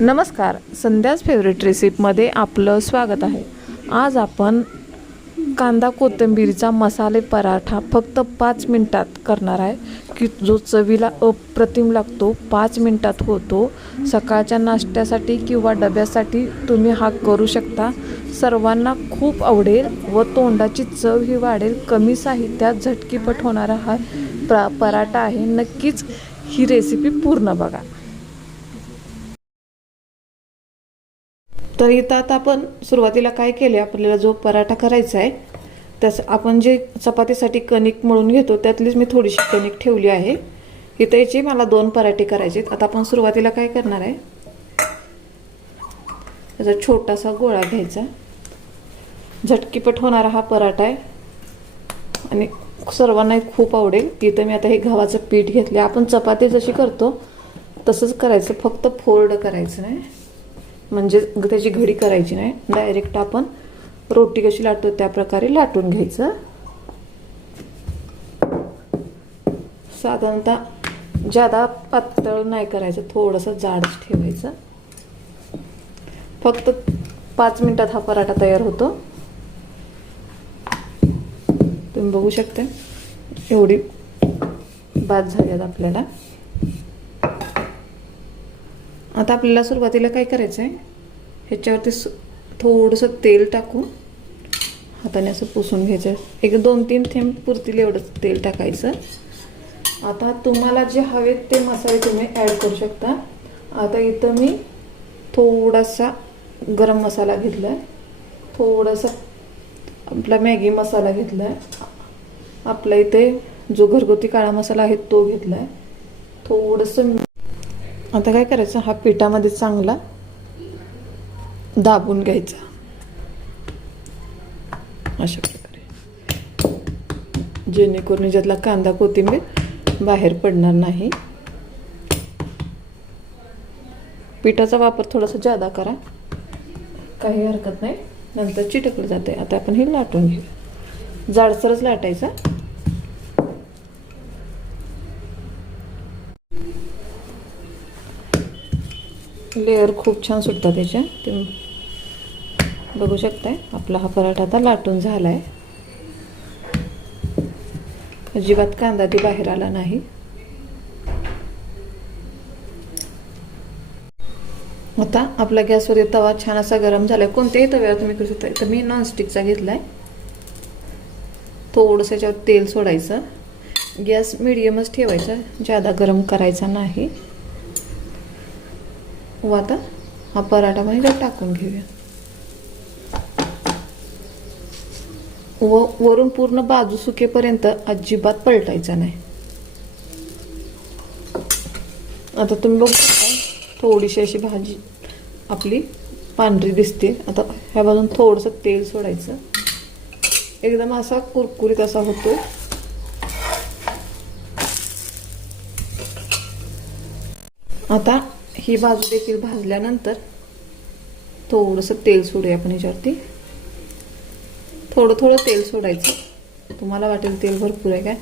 नमस्कार. संध्याच फेवरेट रेसिपीमध्ये आपलं स्वागत आहे. आज आपण कांदा कोथिंबीरचा मसाले पराठा फक्त पाच मिनटात करणार आहे. की जो चवीला अप्रतिम लागतो पाच मिनटात होतो. सकाळच्या नाश्त्यासाठी किंवा डब्यासाठी तुम्ही हा करू शकता. सर्वांना खूप आवडेल व तोंडाची चव ही वाढेल. कमी साहित्यात झटकीपट होणारा हा प्रा पराठा आहे. नक्कीच ही रेसिपी पूर्ण बघा. तर इथं आता आपण सुरुवातीला काय केले आपल्याला जो पराठा करायचा आहे त्यास आपण जे चपातीसाठी कणिक मळून घेतो त्यातलीच मी थोडीशी कणिक ठेवली आहे. इथं याचे मला दोन पराठे करायचे आता आपण सुरुवातीला काय करणार आहे? त्याचा छोटासा गोळा घ्यायचा. झटकीपट होणारा हा पराठा आहे. आणि सर्वांनाही खूप आवडेल. इथं मी आता हे गव्हाचं पीठ घेतले आपण चपाती जशी करतो तसंच करायचं. फक्त फोल्ड करायचं नाही. म्हणजे त्याची घडी करायची नाही. डायरेक्ट आपण रोटी कशी लाटतो त्या प्रकारे लाटून घ्यायचं. साधारणतः जादा पातळ नाही करायचं थोडंसं जाडच ठेवायचं. फक्त पाच मिनिटात हा पराठा तयार होतो. तुम्ही बघू शकता एवढी बाद झाल्यात आपल्याला. आता आपल्याला सुरुवातीला काय करायचं आहे ह्याच्यावरती स थोडंसं तेल टाकून हाताने असं पुसून घ्यायचं. एक दोन तीन थेंब पुरतील एवढंच तेल टाकायचं. आता तुम्हाला जे हवेत ते मसाले तुम्ही ॲड करू शकता. आता इथं मी थोडासा गरम मसाला घेतला आहे थोडासा आपला मॅगी मसाला घेतला आहे आपल्या इथे जो घरगुती काळा मसाला आहे तो घेतला आहे थोडंसं आता काय करायचं? हा पिठामध्ये चांगला दाबून घ्यायचा. अशा प्रकारे. जेणेकरून ज्यातला कांदा कोथिंबीर बाहेर पडणार नाही. पिठाचा वापर थोडासा जादा करा. काही हरकत नाही. नंतर चिटकलं जाते आता आपण हे लाटून घेऊ. जाडसरच लाटायचा. लेअर खूप छान सुटतात त्याच्या ते बघू शकताय. आपला हा पराठा आता लाटून झाला आहे अजिबात कांदा ती बाहेर आला नाही. आता आपला गॅसवर तवा छान असा गरम झाला आहे कोणत्याही तव्यावर तुम्ही करू शकता तर मी नॉनस्टिकचा घेतला आहे थोडंसं याच्यावर तेल सोडायचं. गॅस मिडियमच ठेवायचा. जादा गरम करायचा नाही. व आता हा पराठा म्हणजे पण याच्यात टाकून घेऊया. व वरून पूर्ण बाजू सुकेपर्यंत अजिबात पलटायचा नाही. आता तुम्ही बघू शकता थोडीशी अशी भाजी आपली पांढरी दिसते. आता ह्या बाजून थोडंसं तेल सोडायचं. एकदम असा कुरकुरीत असा होतो. आता ही बाजू देखील भाजल्यानंतर थोडंसं तेल सोडूया आपण ह्याच्यावरती थोडं थोडं तेल सोडायचं. तुम्हाला वाटेल तेल भरपूर आहे काय?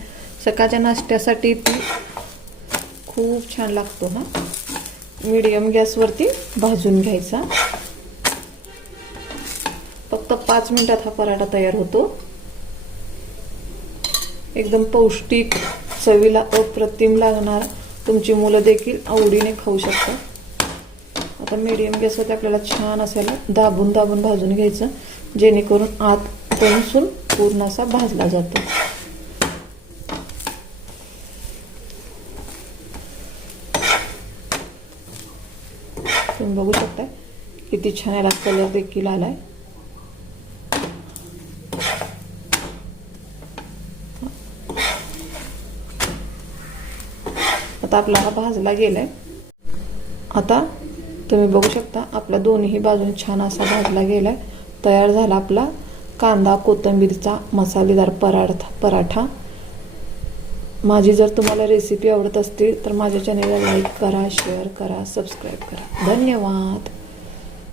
सकाळच्या नाश्त्यासाठी ती खूप छान लागतो हा. मीडियम गॅसवरती भाजून घ्यायचा. फक्त पाच मिनिटात हा पराठा तयार होतो. एकदम पौष्टिक चवीला अप्रतिम लागणार. तुमची मुलं देखील आवडीने खाऊ शकतात आता मीडियम गॅसवरती आपल्याला छान असायला दाबून दाबून भाजून घ्यायचं जेणेकरून आत तणसून पूर्ण असा भाजला जातो. तुम्ही बघू शकता किती छान याला कलर देखील आलाय. आता आपला हा भाजला गेलाय. आता तुम्ही बघू शकता आपल्या दोन्ही बाजून छान असा भाजला गेलाय. तयार झाला आपला कांदा कोथिंबीरचा मसालेदार पराठा पराठा. माझी जर तुम्हाला रेसिपी आवडत असतील तर माझ्या चॅनेलला लाईक करा शेअर करा सबस्क्राईब करा. धन्यवाद.